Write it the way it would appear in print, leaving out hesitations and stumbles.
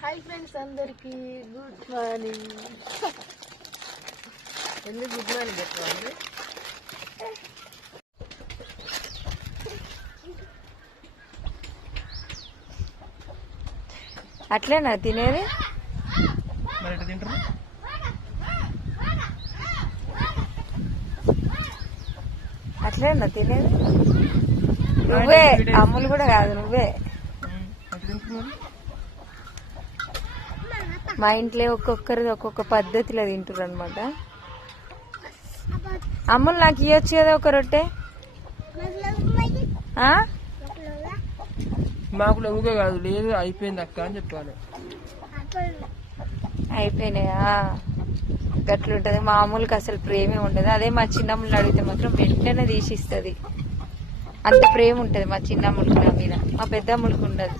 Hi friends, అందరికి good morning. ఎందుకు good morning చెప్పండి? అట్లేనా తినేది? అట్లేనా తినేది? నువ్వే, అమ్ములు కూడా కాదు, నువ్వే. మా ఇంట్లో ఒక్కొక్కరిది ఒక్కొక్క పద్ధతిలో తింటారు అనమాట. అమ్ములు నాకు ఇవ్వచ్చు కదా ఒక రొట్టె? మాకు ఊగా కాదు, లేదు అయిపోయింది అక్క అని చెప్పాలి. అయిపోయినాయా? గట్లుంటది. మామూలుగా అసలు ప్రేమే ఉండదు. అదే మా చిన్నమ్మని అడిగితే మాత్రం వెంటనే తీసిస్తుంది. అంత ప్రేమ ఉంటది మా చిన్నమ్మకి నా మీద. మా పెద్దమ్మకి ఉండదు.